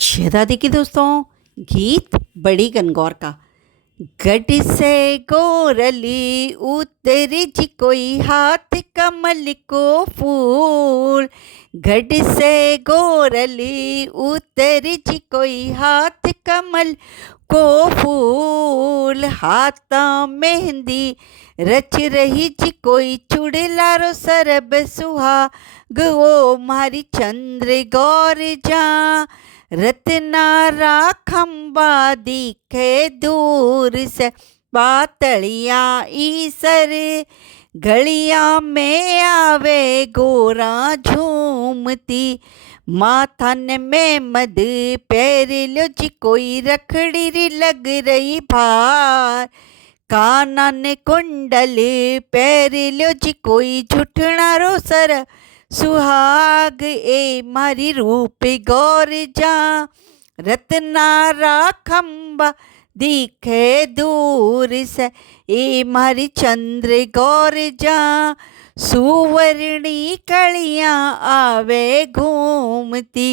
श्वेता देखिए दोस्तों, गीत बड़ी गनगौर का। गढ़ से गोरली उतरी जी कोई हाथ कमल को फूल। गढ़ से गोरली उतरी जी कोई हाथ कमल को फूल। हाथा मेहंदी रच रही जी कोई चुड़लारो सरब सुहाग ओ मारी चंद्र गौर जा। रत्नारा खंबा दिखे दूर से पातलिया ईसर। गलिया में आवे गोरा झूमती माथन में मद पैर लो जी कोई रखड़ी री लग रही भार। कानन कुंडल पैर लो जी कोई झुठना रो सर सुहाग ए मारी रूप गौर जा। रत्नारा खंबा दिखे दूर से ए मारी चंद्र गौर जा। सुवर्णी कलियां आवे घूमती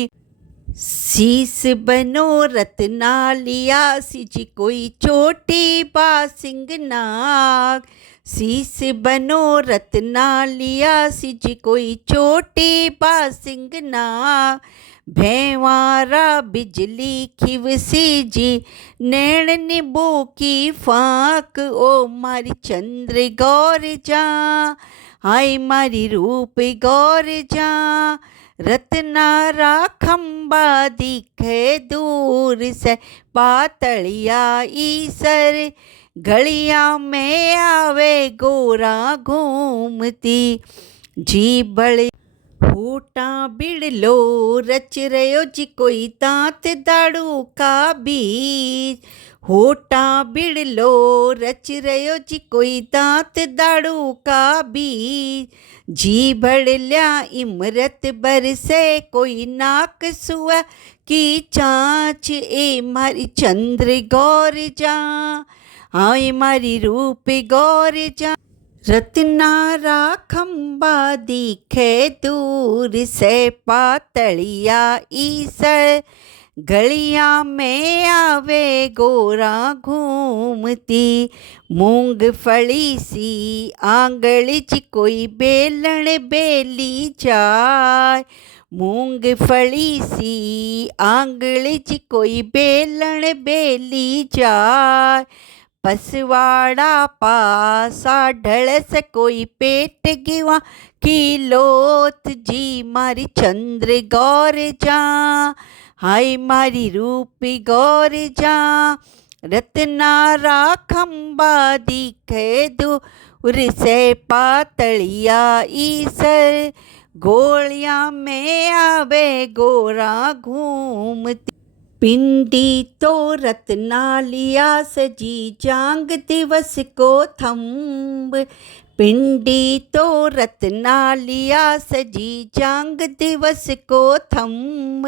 शीस बनो रत्ना लिया सिजी कोई चोटी बासिंग नाग। शीस बनो रत्ना लिया सिजी कोई चोटी बासिंग नाग। भेवारा बिजली खिवसी जी नैण निबू की फाक ओ मारी चंद्र गौर जा। हाय मारी रूप गौर जा। रत्नारा खंबा दिखे दूर से पातलिया ईसर। गलिया में आवे गोरा घूमती जी बड़े होटा बिड़लो रच रयो जी कोई तात दाड़ू का बीज। होटा बिड़लो रच रयो जी कोई तात दाड़ू का बीज। जी बड़ल्या इमरत बरसे कोई नाक सुआ की चाँच ए मारी चंद्र गौर जा। हाय मारी रूप गौर जा। रत्नारा खंबा दिखे दूर से पातलिया ईसर। गलिया में आवे गोरा घूमती मूंगफली सी आंगली ची कोई बेलन बेली जाए। मूंगफली सी आंगली ची कोई बेलन बेली जाए। पसवाड़ा पासा ढलस कोई पेट गिवा की लोथ जी मारी चंद्र गौर जा। हाय मारी रूप गौर जा। रत्नारा खंबा दिखे दूर से पातलिया ईसर। गोलिया में आवे गोरा घूमती पिंडी तो रत्ना लिया सजी जांग दिवस को थंब। पिंडी तो रत्ना लिया सजी जांग दिवस को थंब।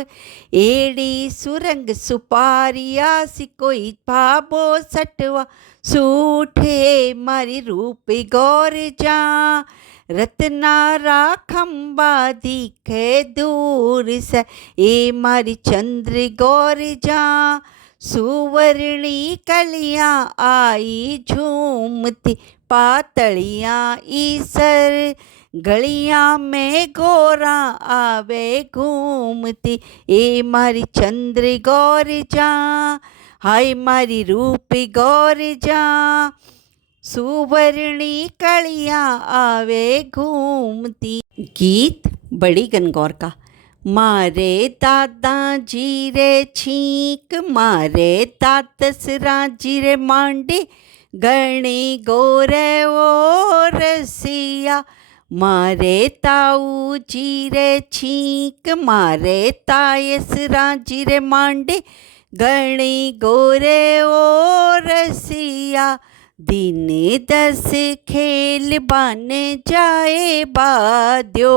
एड़ी सुरंग सुपारिया सी कोई भाबो सटवा सूठे मारी रूप गौर जा। रत्नारा खंबा दिखे दूर से ए मारी चंद्र गौर जा। सुवर्णी कलियां आई झूमती पातलिया ईसर। गलिया में गोरा आवे घूमती ए मारी चंद्र गौर जा। हाय मारी रूप गौर जा। सुवर्णी कलियां आवे घूमती। गीत बड़ी गनगौर का। मारे दादा जी रे छींक मारे तातस राजी रे मांडी। गणी गोरे ओ रसिया मारे ताऊ जी रे छींक मारे तायस राजी रे मांडी। गणी गोरे ओ रसिया दिन 10 खेल बाने जाए बाद्यो।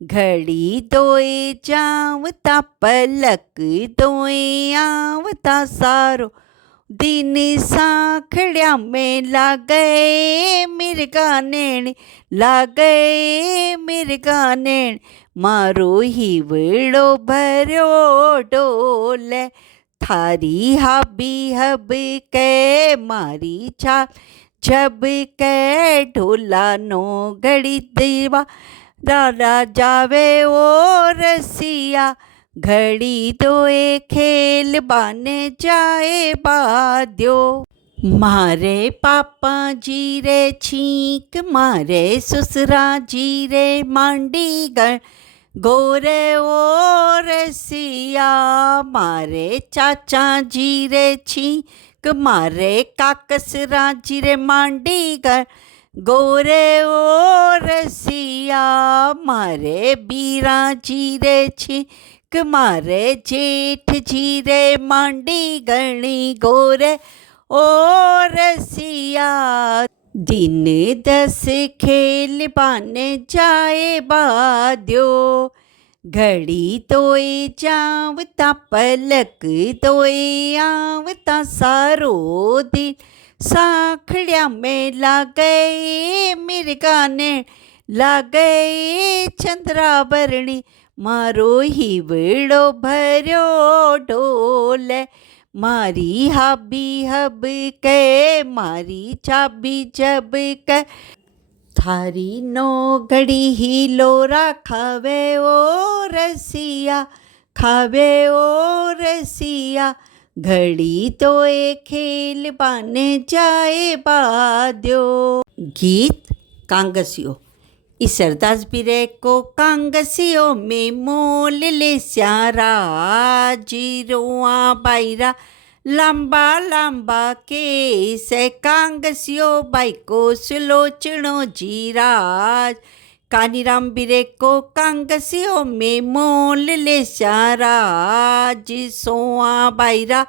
घड़ी दोए जावता पलक दोए आवता सारो। दिन साखड़िया में लागए मिर्गा नैण लागए मिर्गा नैण। मारो हिवड़ो भर्यो डोले थारी हाबी हब के मारी छाप जब के ढोला नो घड़ी देवा राजा जावे ओ रसिया घड़ी तो ए खेल बाने जाए बाद्यो मारे पापा जी रे छींक मारे ससुरा जी रे मांडी गण गोरे ओ रसिया मारे चाचा जी रे छींक मारे काकसरा जी रे मांडी गण गोरे ओ रसिया मारे बीरा जी रे छींक मारे जेठ जी रे मांडी गणी गोरे ओ रसिया दिन 10 खेल बाने जाए बाद्यो घड़ी तोए जावता पलक तोए आवता सारो दिन साखड़िया में लागे मिर्गाने लागे चंद्राभरणी मारो हिवड़ो भर्यो ढोले मारी हाबी हब के मारी चाबी जब के थारी नो घड़ी ही लोरा खावे ओ रसिया खावे ओ रसिया घड़ी तो एक खेल बाने जाए बाद्यो गीत कांगसियो इस अरदास बिरे को कांगसियो में मोल ले स्यारा जीरोआ बायरा लंबा लंबा के से कांगसियो बाई को सुलोचनो जीराज कानीराम बिरे को कांगसियो में मोल ले स्यारा जी सोआ बायरा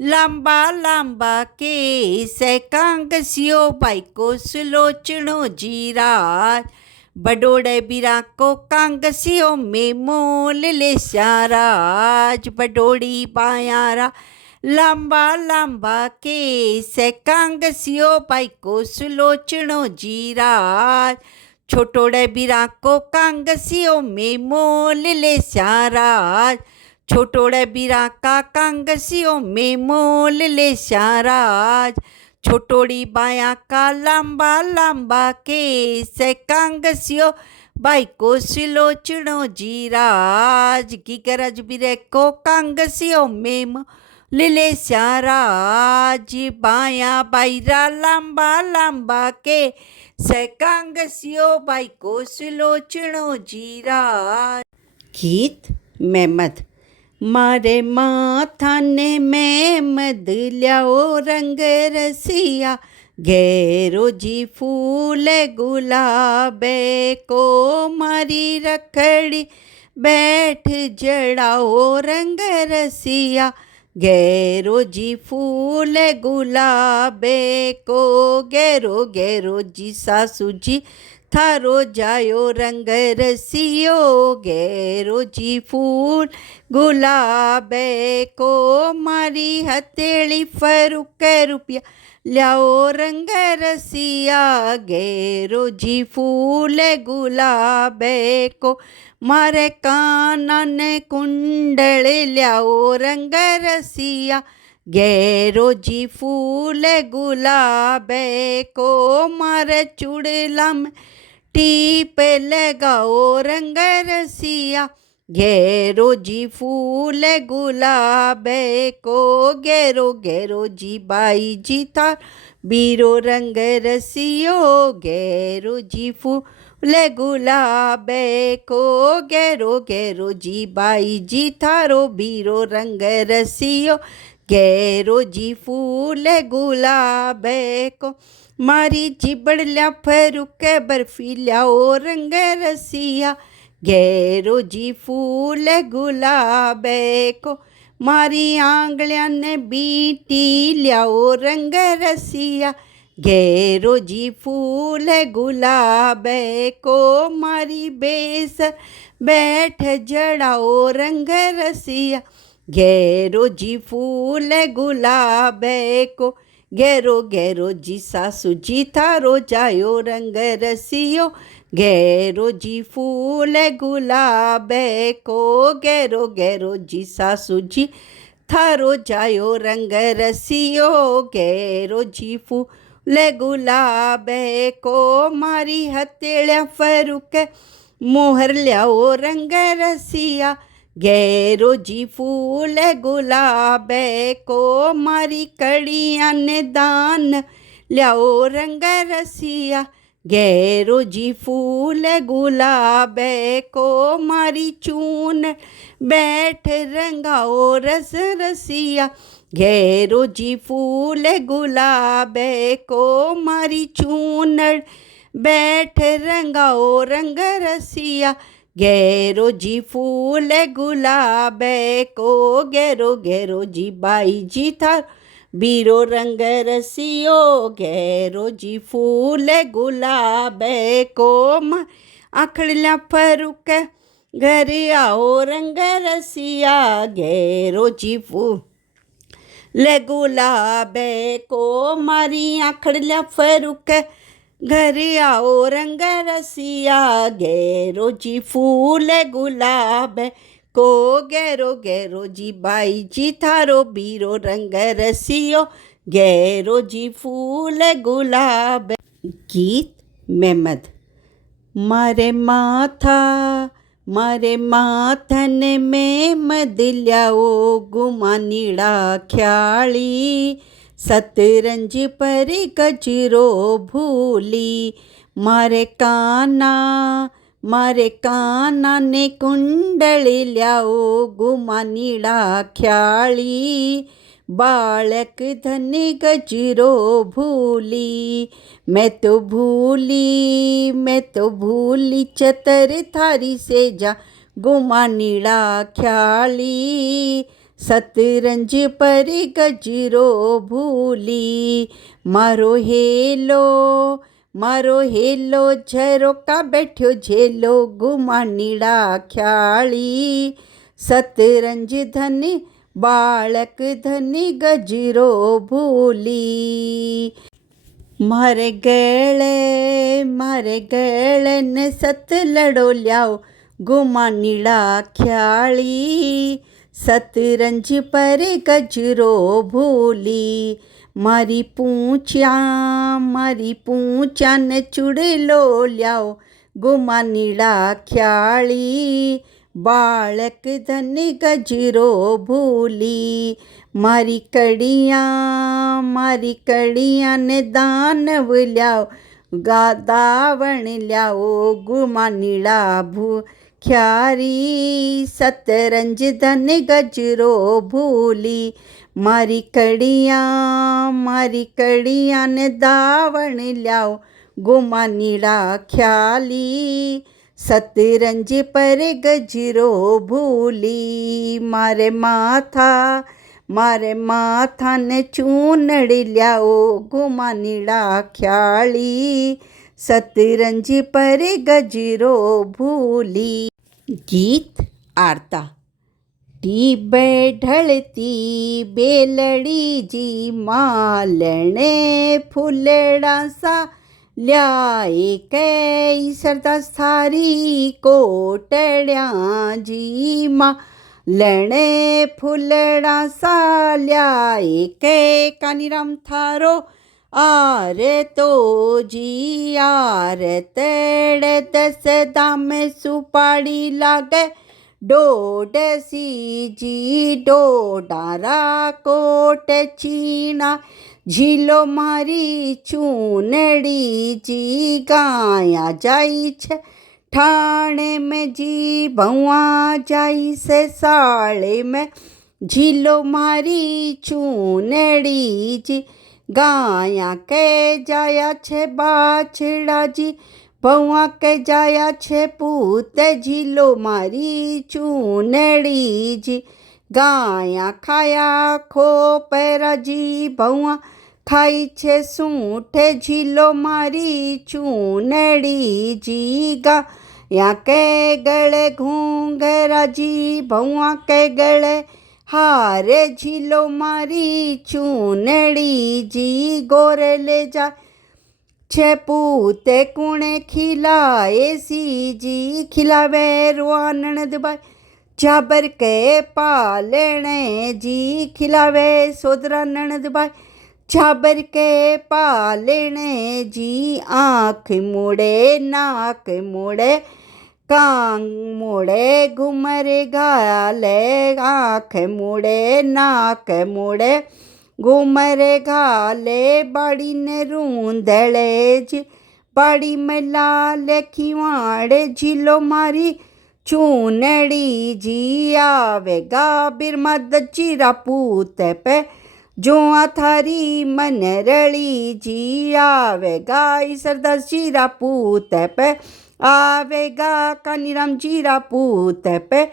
लंबा लंबा के से कांगसियो बाई को सुलोचनो जीराज बडोड़े बिरा को कांगसियो में मोल ले स्याराज बडोड़ी बायारा लंबा लंबा के से कांगसियो बाई को सुलोचनो जीराज छोटोड़े बिरा को कांगसियो में मोल ले स्याराज छोटोड़े बिरा का कांगसियो में मोल ले स्याराज छोटोड़ी बाया का लंबा लंबा के से कांगसियो बाई को सुलोचनो जीराज की गरज बिरे को कांगसियो में लिले स्याराज बाया बाईरा लंबा लंबा के से कांगसियो बाई को सुलोचनो जीराज गीत मेमद मारे माथा ने मैं मद ल्याओ रंग रसिया घेरो जी फूल गुलाबे को मारी रखड़ी बैठ जड़ाओ रंग रसिया घेरो जी फूल गुलाबे को घेरो घेरो जी सासू जी थारो जायो रंग रसियो घेरो जी फूल गुलाबे को मारी हथेली फरुक रुपया ल्याओ रंग रसिया घेरो जी फूल गुलाबे को मारे कानन कुंडल ल्याओ रंग रसिया घेरो जी फूल गुलाबे को मारे चुड़ला में टीप लगाओ रंग रसिया घेरो जी फूल गुलाबे को घेरो घेरो जी बाई जी थार बीरो रंग रसियो घेरो जी फूल गुलाबे को घेरो घेरो जी बाई जी थारो बीरो रंग रसियो घेरो जी फूल गुलाबे को मारी चिबड़ ल्या फरुक बर्फी ल्याओ रंग रसिया घेरो जी फूल गुलाबे को मारी आंगलिया ने बीटी ल्याओ रंग रसिया घेरो जी फूल गुलाबे को मारी बेस बैठ जड़ाओ रंग रसिया घेरो जी फूल गुलाबे को घेरो घेरो जी सासू जी थारो जायो रंग रसियो, घेरो जी फूल गुलाब को, घेरो घेरो जी सासू जी थारो जायो रंग रसियो, घेरो जी फूल गुलाब को, मारी हथेळ्या फरूक मोहर ल्याओ रंग रसिया, घेरो जी फूल गुलाब को, मारी कड़ियाँ ने दान ल्याओ रंग रसिया, घेरो जी फूल गुलाब को, मारी चून बैठ रंगाओ रस रसिया, घेरो जी फूल गुलाब को, मारी चूनड़ बैठ रंगाओ रंग रसिया, घेरो जी फूल गुलाब को, घेरो घेरो जी बाई जी थार बीरो रंग रसियो, घेरो जी फूल गुलाब को, आखड़ल्या फरूक घर आओ रंग रसिया, घेरो जी फूल गुलाब को, मारी आखड़ल्या फरूक घर आओ रंग रसिया, घेरो जी फूल गुलाब को, घेरो घेरो जी बाई जी थारो बीरो रंग रसियो, घेरो जी फूल गुलाब। गीत मेमद। मारे माथन में मद ल्याओ गुमानीड़ा ख्याली, सतरंज पर गजरो भूली, मारे काना ने कुंडली ल्याओ गुमानीड़ा ख्याली, बालक धन गजरो भूली, मैं तो भूली चतर थारी से जा गुमानीड़ा ख्याली, सतरंज पर गजरो भूली, मारो हेलो झरोका बैठ्यो झेलो गुमानीड़ा ख्याली, सतरंज धन बालक धन गजरो भूली, मारे गैले ने सत लड़ो ल्याओ गुमानीड़ा ख्याली, सतरंज पर गजरो भूली, मारी पूंछा ने चुड़लो ल्याओ गुमानीड़ा ख्याली, बालक धन गजरो भूली, मारी कड़ियाँ ने दानव ल्याओ दावण ल्याओ गुमानीड़ा ख्यारी, सतरंज धन गजरो भूली, मारी कड़ियाँ ने दावण ल्याओ गुमानीड़ा ख्याली, सतरंज पर गजरो भूली, मारे माथा ने चूनड़ी ल्याओ गुमानीड़ा ख्याली, सतरंज पर गजरो भूली। गीत आरता। टीबे ढलती बेलड़ी जी मालने फुलड़ा सा ल्याए कई सरदा सारी कोटड़िया जी माँ लणे फुलड़ा सा ल्याए के कानीराम थारो आर तो जी आर तेड़ दस दाम सुपाड़ी लागे डोडसी जी डोडारा कोट चीना झीलो मारी चूनड़ी जी गाया जाई छे ठाणे में जी भौआ जाई से साले में झीलो मारी चूनड़ी जी गाया के जाया छे बाछड़ा जी भौआ के जाया छे पूत झीलो मारी चूनड़ी जी गाया खाया खोपरा जी भौआ खाई छे सूंठे झीलो मारी चूनड़ी जी गाया के गले घूंघरा जी भौआ के गले हारे झीलो मारी चूनड़ी जी गोर ले जा छे पूते कुणे खिलाए सी जी खिलावे रुआ ननद बाई जाबर के पालने जी खिलावे सोदरा ननद बाई जाबर के पालने जी आँख मुड़े नाक मुड़े कांग मुड़े घुमर घाले आँख मुड़े नाक मुड़े घुमर घाले बाड़ी ने रूंदड़े जी बाड़ी में लाल खिवाड़े झीलो मारी चूनड़ी जी आवेगा बिरमा दजीरा पूत पे जुआ थारी मन रली जी आवेगा ईसरदास जीरा पूत पे आवेगा कानीराम जीरा पूत पे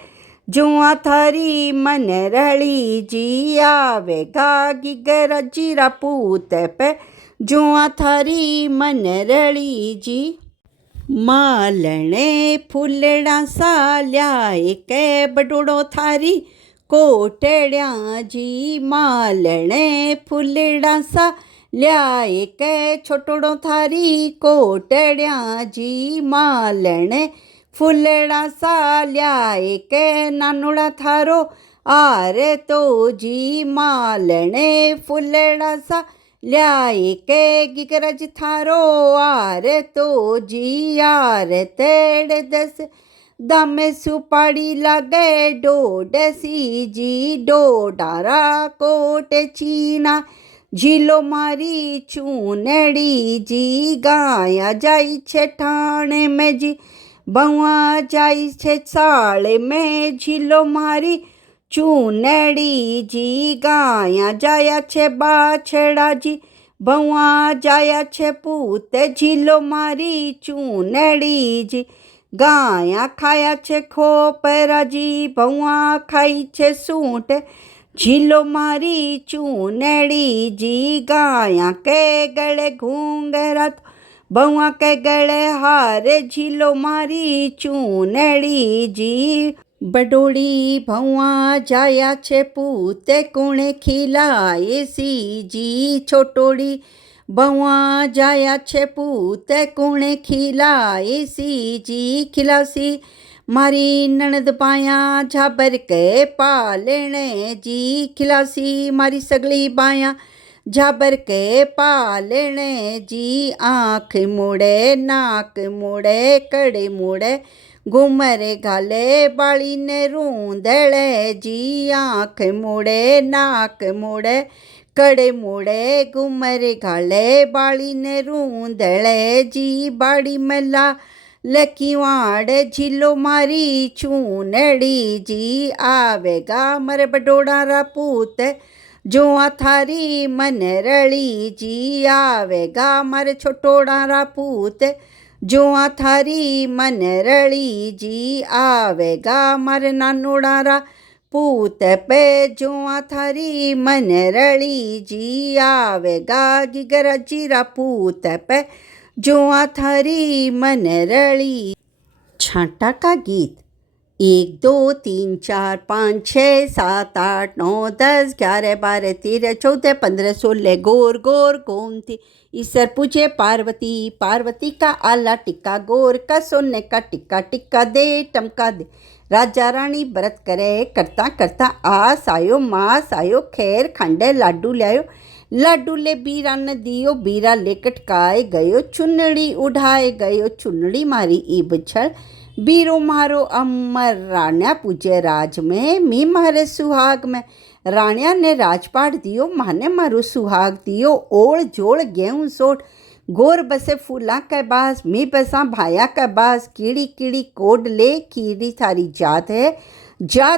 जुआ थारी मन रली जी आवेगा गिगर जीरा पूत पे जुआ थारी मन रली जी मालणे फुलड़ा सा ल्याए के बडोड़ो थारी कोटड़िया जी मालणे फुलड़ा सा ल्याए के छोटड़ो थारी कोटड़िया जी मालणे फुलड़ा सा ल्याए के नानुड़ा थारो आरे तो जी मालणे फुलड़ा सा ल्याए के गिगरज थारो आरे तो जी यार तेड़ दस दम सुपाड़ी लगे डोडसी जी डोडारा कोट चीना झीलो मारी चूनड़ी जी गाया जाई छे ठाणे में जी बउआ जाई छे साले में झीलो मारी चूनड़ी जी गाया जाया छे बाछड़ा जी बउआ जाया छे पूत झीलो मारी चूनड़ी जी गाया खाया छे खोपरा जी बउआ खाई छे सूंट झीलो मारी चूनड़ी जी गाया के गले घूंघरा बउआ के गले हार झीलो मारी चूनड़ी जी बडोड़ी भौआ जाया छे पूते कुणे खिलाए सी जी छोटोड़ी भौआ जाया छे पूते कुणे खिलाए सी जी खिलासी मारी ननद पाया झाबर के पालने जी खिलासी मारी सगली बाया झाबर के पालने जी आँख मुड़े नाक मुड़े कड़े मुड़े घुमर घाले बाड़ी ने रूंदड़े जी आँख मुड़े नाक मुड़े कड़े मुड़े घुमर घाले बाड़ी ने रूंदड़े जी बाड़ी मेला लकीवाड़ झीलो मारी चूनड़ी जी आवेगा मर बडोड़ा रा पूत जुआ थारी मन रली जी आवेगा मर छोटोड़ा रा पूत जुआ थारी मन रली जी आवेगा मर नानोड़ा रा पूत पे जुआ थारी मन रली जी आवेगा गिगरा जीरा पूत पे जुआ थारी मन रली। छांटा का गीत 1 2 3 4 5 6 7 8 9 10 11 12 13 14 15 16 गोर गोर गोमती ईसर पूछे पार्वती पार्वती का आला टिक्का गोर का सोने का टिक्का टिक्का दे टमका दे राजा रानी व्रत करे करता करता आस आयो मास आयो खैर खंडे लाडू लायो लाडू ले बीरा न दियो बीरा ले कटकाए गयो चुनड़ी उठाए गयो चुनड़ी मारी ईब छल बीरो मारो अमर राण्या पूजे राज में मी मारे सुहाग में राण्या ने राजपाट दियो माने मारो सुहाग दियो ओढ़ जोड़ गेहूं सोट गोर बसे फूला के बास मी बसा भाया के बास कीड़ी कीड़ी कोड ले कीड़ी थारी जात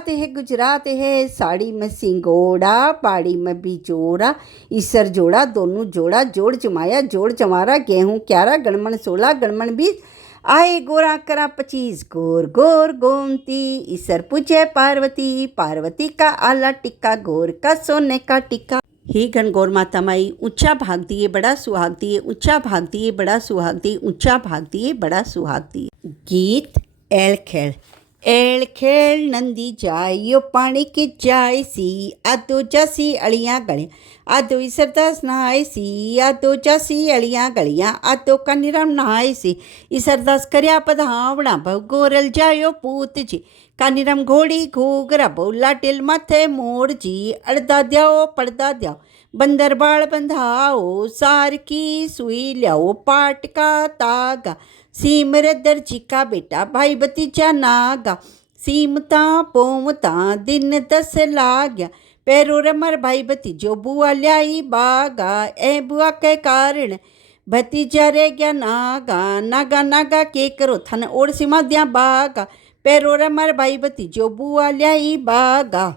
है गुजरात है साड़ी में सिंगोड़ा बाड़ी में बिजोड़ा ईसर जोड़ा दोनों जोड़ा जोड़ जमाया जोड़ जमारा गेहूं क्यारा गणमण 16 गणमण 20 आए गोरा करा 25 गोर गोर गोमती ईसर पूछे पार्वती पार्वती का आला टिक्का गोर का सोने का टिक्का। ही गण गौर माता माई ऊंचा भाग दिए बड़ा सुहाग दिए ऊंचा भाग दिए बड़ा सुहाग दिए ऊंचा भाग दिए बड़ा सुहाग दिए। गीत एल खेल एल खेल नंदी जाय यो पानी की जाय सी आदो जासी अलियां गलियां आदो इसरदास नहाय सी आदो जासी अलियां गलियां आदो कानीराम नहाय सी इसरदास करया पधावना बहु गोरल जायो पूत जी कानीराम घोड़ी घूगरा बहु लाटिल माथे मोड़ जी अड़दा द्याओ पड़दा द्याओ बंदर बाल बंधाओ सार की सुई ल्याओ पाट का तागा सीमर दर्जी का बेटा भाई भतीजा नागा सीमता पोमता दिन दस लाग्या पैरो रमर भाई भतीजो बुआ ल्याई बागा ए बुआ के कारण भतीजा रह गया नागा नागा नागा के करो थन ओढ़ सीमा दिया बागा पैरो रमर भाई भतीजो बुआ ल्याई बागा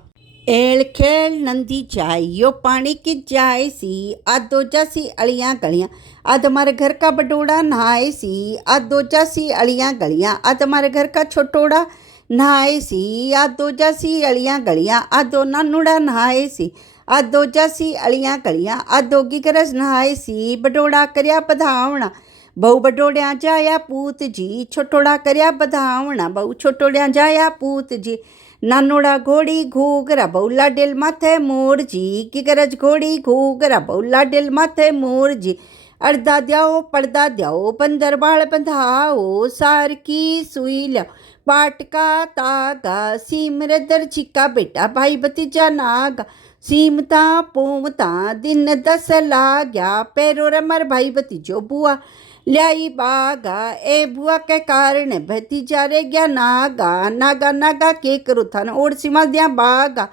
एल खेल नंदी जाय यो पानी की जाय सी आदो जासी अलियां गलियां आद हमारे घर का बटोड़ा नहाए सी आदो जासी अलियां गलियां आद हमारे घर का छोटोड़ा नहाए सी आदो जासी अलियां गलियां आदो नानुड़ा नहाए सी आदो जासी अलियां गलियां आदो गिगरस नहाए सी बटोड़ा करया बधावना बहु बटोड़िया जाया पूत जी छोटोड़ा करया बधावना बहु छोटोड़िया जाया पूत जी नानोड़ा घोड़ी घूगरा बहुला डिल माथे मोर जी की गरज घोड़ी घूगरा बहुला डिल माथे मोर जी अर्धा द्याओ पर्दा द्याओ बंदर बाल बंधाओ सार की सुई लो पाट का तागा सीमर दर्जी का बेटा भाई भतीजा नागा सीमता पोमता दिन दस लाग्या पैरो रमर भाई भतीजो बुआ ल्याई बागा ए बुआ के कारण भतीजा रे गया नागा नागा नागा के करो था ना ओढ़ सीमा दिया बागा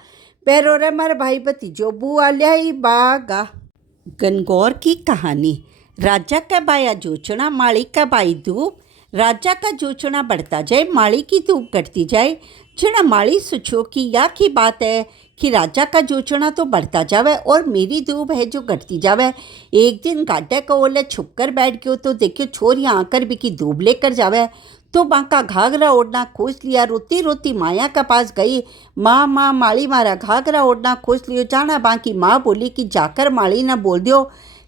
पैरो रे मर भाई भतीजो बुआ ल्याई बागा। गणगौर की कहानी। राजा का बाया जोचना माली का बाई धूप राजा का जोचना बढ़ता जाए माली की धूप घटती जाए। जड़ा माली सोचो कि या की बात है कि राजा का जोचना तो बढ़ता जावे और मेरी धूप है जो घटती जावे। एक दिन गाडे को ओले छुप कर बैठ गयो तो देखियो छोरियाँ आकर भी की धूप लेकर जावे। तो माँ का घाघरा ओढ़ना खोज लिया। रोती रोती माया के पास गई। माँ माँ माली मारा घाघरा ओढ़ना खोज लियो। जाना बाकी माँ बोली कि जाकर माली ने बोल दियो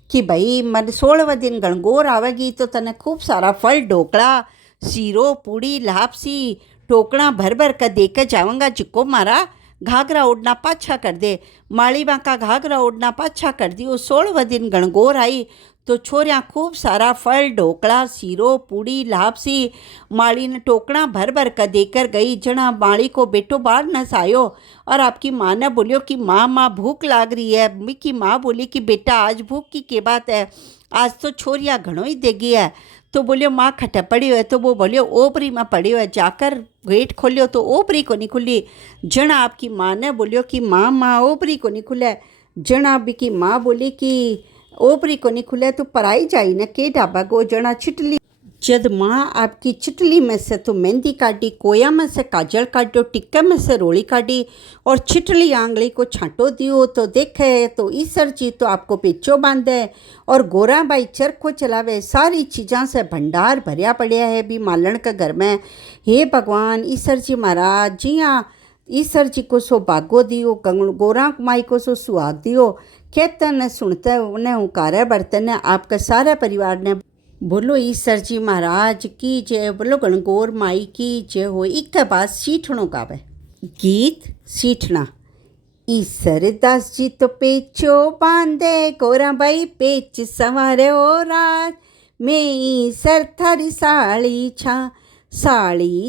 कि भाई मन 16वें दिन गणगौर आवेगी तो तने खूब सारा फल ढोकड़ा सीरो पूड़ी लापसी टोकना भर भर कर देकर जाऊँगा जिको मारा घाघरा ओढ़ना पाछा कर दे। माली माँ का घाघरा ओढ़ना पाछा कर दी। 16वें दिन गणगौर आई तो छोरियाँ खूब सारा फल ढोकड़ा सीरो पूड़ी लापसी माली ने टोकना भर भर कर देकर गई। जना माली को बेटो बाहर न सायो और आपकी माँ ने बोलियो कि माँ माँ भूख लाग रही है। मिकी माँ बोली कि बेटा आज भूख की क्या बात है, आज तो छोरियाँ घणो ही देगी है। तो बोलियो माँ खट्टा पड़ियो है। तो वो बोलियो ओपरी में पड़ियो है। जाकर गेट खोलियो तो ओपरी को नहीं खुली। जना आपकी माँ ने बोलियो कि माँ माँ ओपरी को नहीं खुला। जना भी की माँ बोली कि ओपरी को नहीं खुला तो पराई जाई न के ढाबा को। जना छिटली जद माँ आपकी चिटली में से तो मेहंदी काटी, कोया में से काजल काटो, टिक्के में से रोली काटी और छिटली आंगली को छांटो दियो तो देखे तो ईसर जी तो आपको पेचो बांधे और गोरा बाई चरखो चलावे। सारी चीज़ां से भंडार भरिया पड़िया है भी मालन के घर में। हे भगवान ईसर जी महाराज जी हाँ ईसर जी को सो भागो दियो, गोरा माई को सो सुहाग दियो। कहते न सुनते उन्हें हुकारे बर्तन ने आपका सारा परिवार ने बोलो ईसर जी महाराज की जय, बोलो गणगौर माई की जय हो। एक बात सीठणों गावे गीत सीठना। ईसर दास जी तो पेचो बांधे गोरा भाई पेच सवारे ओ राज में ईसर थारी साड़ी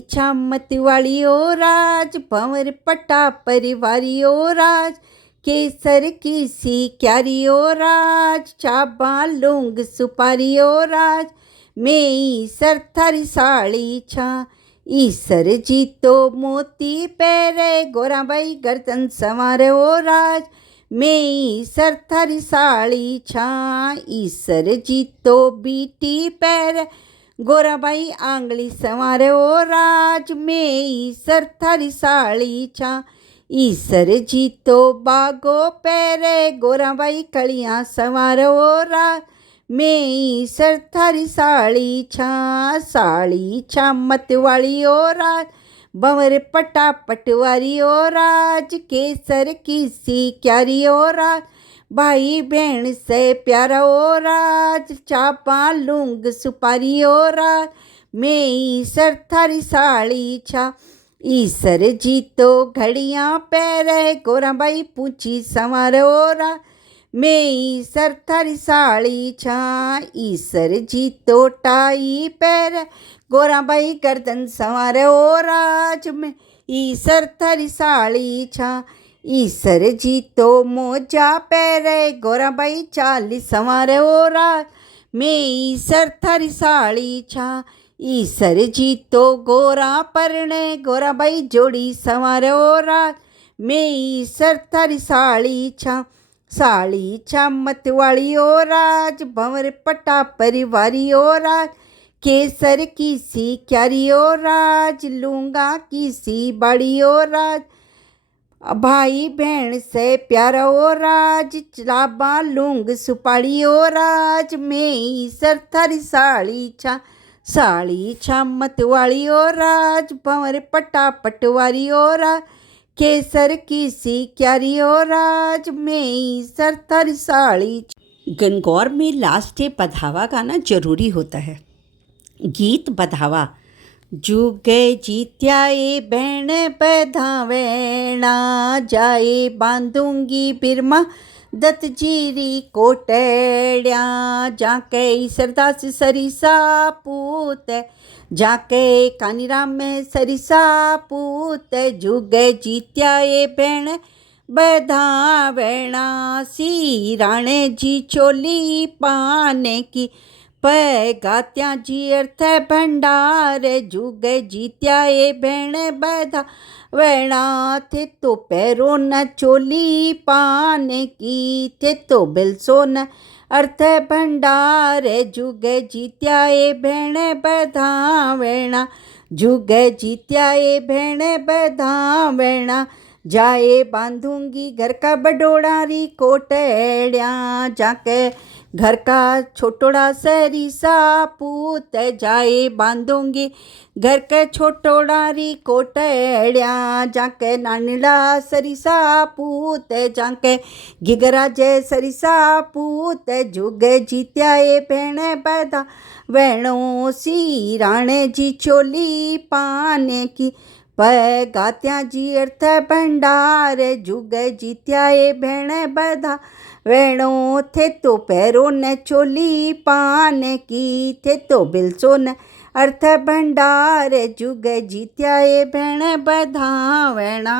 छा मत वाली ओ राज भंवर पटा परिवारी ओ राज केसर की सी क्यारी ओ राज चाबा लौंग सुपारी ओ राज में ईसर थारी साड़ी छा। ईसर जी तो मोती पैरे गोरा भाई गर्दन संवारे ओ राज में ईसर थारी साड़ी छा। ईसर जी तो बीटी पैरे गोरा भाई आंगली संवारे ओ राज में ईसर थारी साड़ी छा। ईसर जी तो बागो पैरे गोरा भाई कलियां संवारे ओ राज में ईसर थारी साड़ी छा मत वाली ओ राज भंवर पटा पटवारी ओ राज केसर की सी क्यारी ओ राज भाई बहन से प्यारा ओ राज चापा लूंग सुपारी ओ राज में ईसर थारी साड़ी छा। ईसर जी तो घड़ियाँ पैरे गोराबाई पूछी संवरोरा मैं ईसर थारी साड़ी छा। ईसर जी तो टाई पैरे गोराबाई गर्दन संवारे ओ राज में ईसर थारी साड़ी छा। ईसर जी तो मोजा पैरे गोराबाई चाली संवारे ओ राज में ईसर थारी साड़ी छा। ईसर जी तो गोरा परणे गोराबाई जोड़ी संवारे ओ राज में ईसर थारी साड़ी छा। साड़ी छा मतवाड़ी ओ राज भंवर पटा परिवारी ओ राज केसर की सी क्यारी ओ राज लूंगा की सी बाड़ी ओ राज भाई बहन से प्यारा ओ राज चलाबा लूंग सुपाड़ी ओ राज में ईसर थारी साड़ी छा मतवाड़ी ओ राज भंवर पटा पटवारी ओ राज केसर की सी क्यारी ओ राज में ईसर थारी साड़ी। गणगौर में लास्ट बधावा गाना जरूरी होता है। गीत बधावा जुगे जीत्याए बहन बधावेणा जाए बांधूंगी बिरमा दत्त जीरी कोटड़िया जाके ईसरदास सरिसा पूत जाके कानीराम में सरिसा पूत जुगे जीत्याए बहन बधावेणा सी राणे जी चोली पाने की गात्या जी अर्थ भंडार जुग जीत्या ए भेण बधा वेणा थे तो पैरों न चोली पाने की थे तो बिलसो न अर्थ भंडार जुग जीत्या ए भेण बधा वेणा जुग जीत्या ए भेण बधा वेणा जाए बांधूंगी घर का बडोड़ारी कोटड़िया जाके घर का छोटोड़ा सरिसा पूत जाए बांधूंगी घर के छोटोड़ारी कोटड़िया जाके नानीला सरिसा पूत जाके गिगरा जय सरिसा पूत जुग जीत्या ए भेण बधा वेणो सी राणे जी चोली पाने की गात्या जी अर्थ भंडार जुग जीत्या ए भेण बधा वेणो थे तो पैरों न चोली पाने की थे तो बिलसो न अर्थ भंडार जुग जीत्या ए भेण बधा वेणा।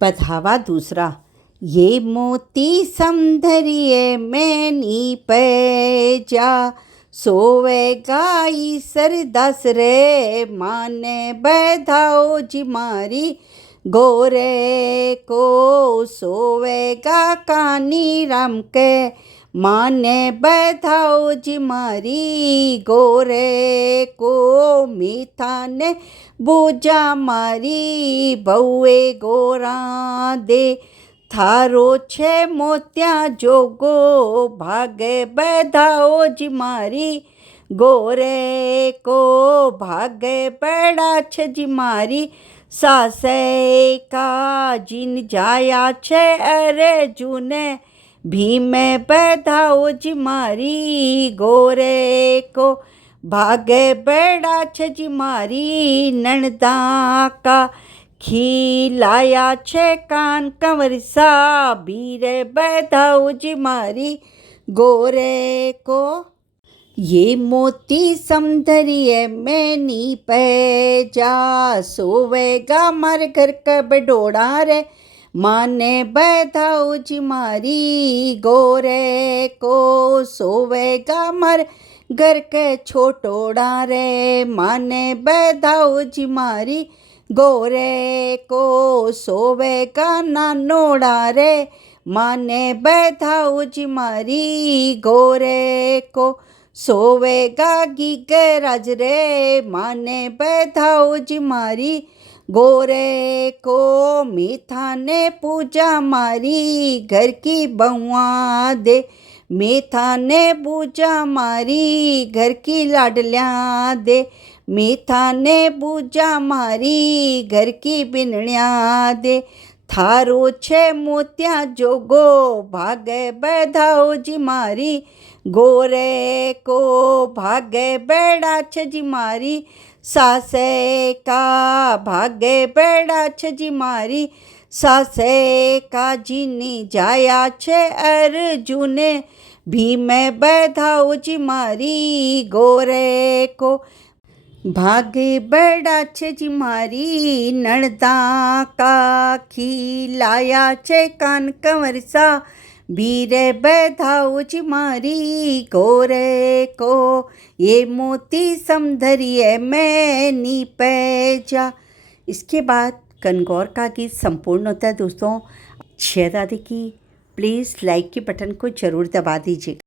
बधावा दूसरा ये मोती समधरिए मैनी पैजा सोवेगा ईसर दास रे माने बधाओ जी मारी गोरे को सोवेगा कानी राम के माने बधाओ जी मारी गोरे को मीठा ने बूझा मारी बउए गोरा दे थारो छे मोत्या जोगो भागे बधाओ जी मारी गोरे को भागे बड़ा छे जी मारी सासे का जिन जाया छे अरे जूने भीमे बधाओ जी मारी गोरे को भागे बड़ा छे जी मारी नणदा का खिलाया छे कान कंवर सा बीरे बधाओ जी मारी गोरे को ये मोती समधरिए मैनी पैजा सोवेगा मारे घर का बडोड़ा रे माने बधाओ जी मारी गोरे को सोवेगा मारे घर के छोटोड़ा रे माने बधाओ जी मारी गोरे को सोवेगा नानोड़ा रे माने बधाओ जी मारी गोरे को सोवेगा गिगराज रे माने बधाओ जी मारी गोरे को मीठा ने पूजा मारी घर की बहुआ दे मीठा ने पूजा मारी घर की लाडलियाँ दे मीठा ने पूजा मारी घर की बिनड़ियाँ दे थारो छे मोतिया जोगो भागे बधाओ जी मारी गोरे को भागे बेड़ा छे जी मारी सासे का भागे बेड़ा छजी मारी, सासे का जीनी जाया छे अर्जुने, भीमे बैधाऊ जी मारी गोरे को। भागे बेड़ा छे जी मारी नणदा का खिलाया छे कान कंवरसा, बीरे बैधाऊ जी मारी गोरे को। ये मोती समधरिए मैं नी पैजा। इसके बाद गणगौर का गीत संपूर्ण होता है दोस्तों। शेयर राधे की प्लीज़ लाइक के बटन को ज़रूर दबा दीजिएगा।